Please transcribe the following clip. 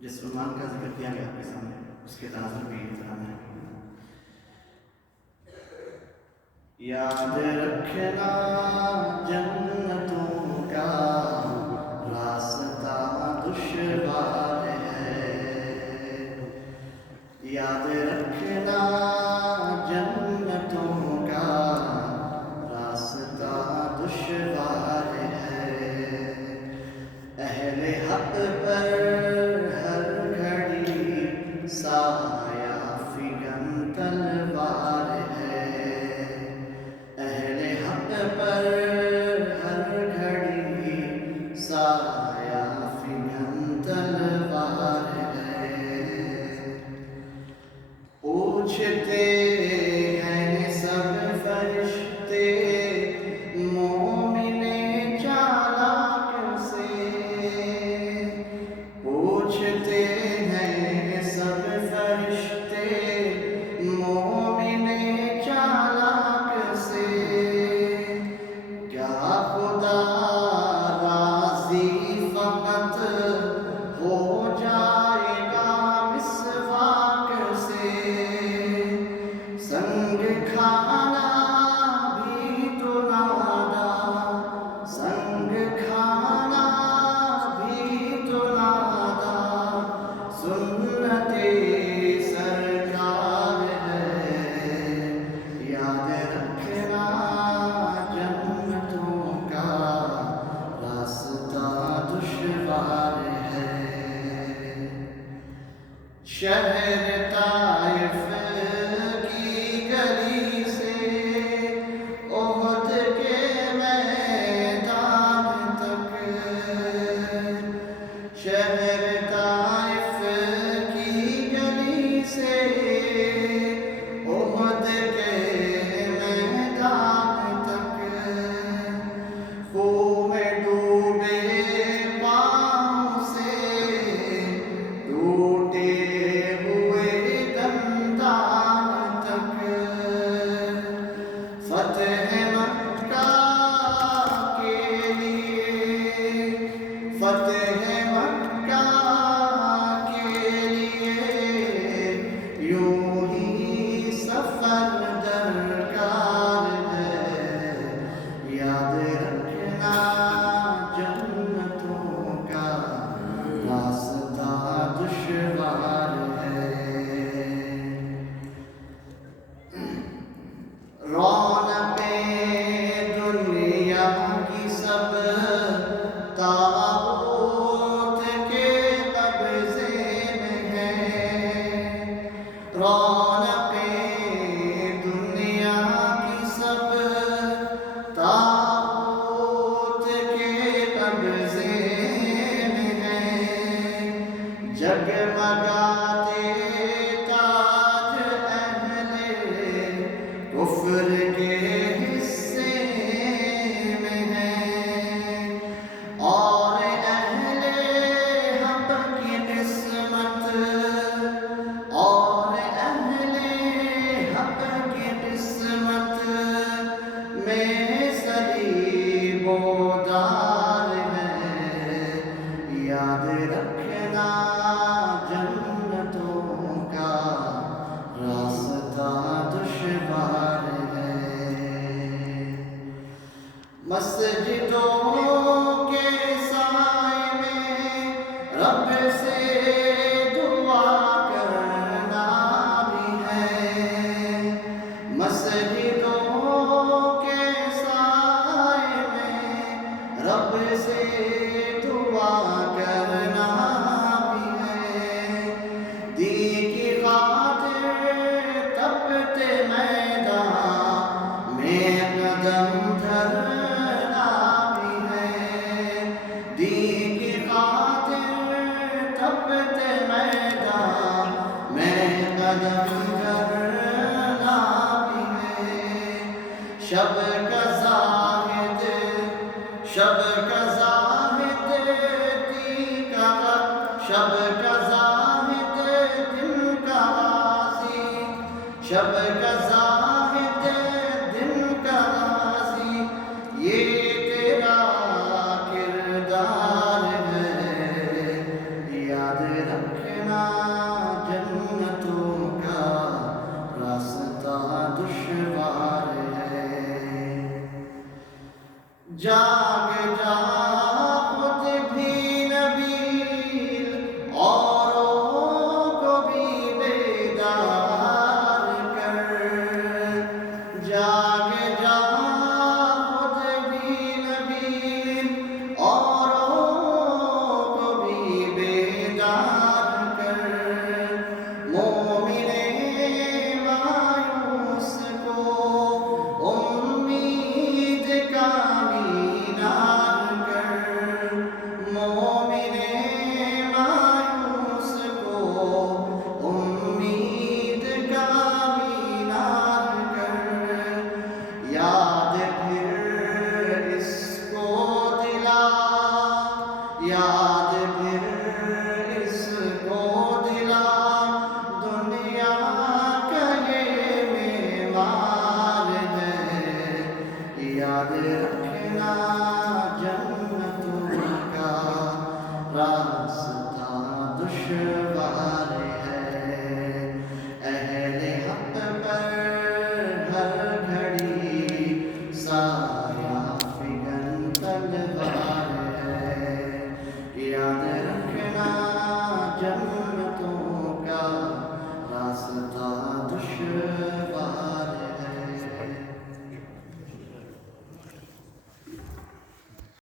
جس عنوان کا ذکر کیا گیا آپ کے سامنے اس کے تناظر بھی اترانا ہے۔ یاد رکھنا جنتوں کا راستہ دشوار ہے، یاد رکھنا جنتوں کا راستہ دشوار ہے، اہل حق پر ہر گھڑی سایہ فگن تلوار ہے، اہل حق پر ہر گھڑی سایہ فگن تلوار ہے، پوچھتے ہیں سب فرشتے مومن چالاک سے، پوچھتے ہیں سب فرشتے مومن چالاک سے، کیا خدا راضی فقط ہو جائے گا مسواک سے، سنگ کھانا بھی تو نادا، سنگ کھانا بھی تو نادا، سنت سرکار ہے، یاد رکھنا جنتوں کا راستہ دشوار ہے، شہر طائف کی گلی سے احد کے میدان تک، شہر طائف کی گلی سے احد کے میدان تک، خون میں ڈوبے پاؤں سے ٹوٹے ہوئے دندان تک، فتح مکہ کے لیے، فتح مکہ کے لیے یوں ہی سفر درکار ہے، یاد رکھنا جنتوں کا راستہ دشوار ہے، رونقیں دنیا کی سب طاغوت کے قبضے میں ہیں، رونقیں دنیا کی سب طاغوت کے قبضے میں ہیں، جگمگاتے تاج اہل کفر کے حصے میں ہیں، اور اہل حق کی قسمت، اور اہل حق کی قسمت میں صلیب و دار ہے، یاد رکھنا جنتوں کا راستہ دشوار ہے، مسجدوں کے سائے میں رب سے دعا کرنا بھی ہے، مسجدوں کے سائے میں رب سے دعا کرنا بھی ہے، دین کی خاطر تپتے میدان میں قدم دھرنا بھی ہے، دین کی خاطر تپتے میدان میں قدم دھرنا بھی ہے، شب کا زاہد، شب کا زاہد دین کا غم، شب کا زاہد دن کا غازی، شب کا زاہد دن کا غازی، یہ تیرا کردار ہے، یاد رکھ رکھنا جنتوں کا راستہ دشوار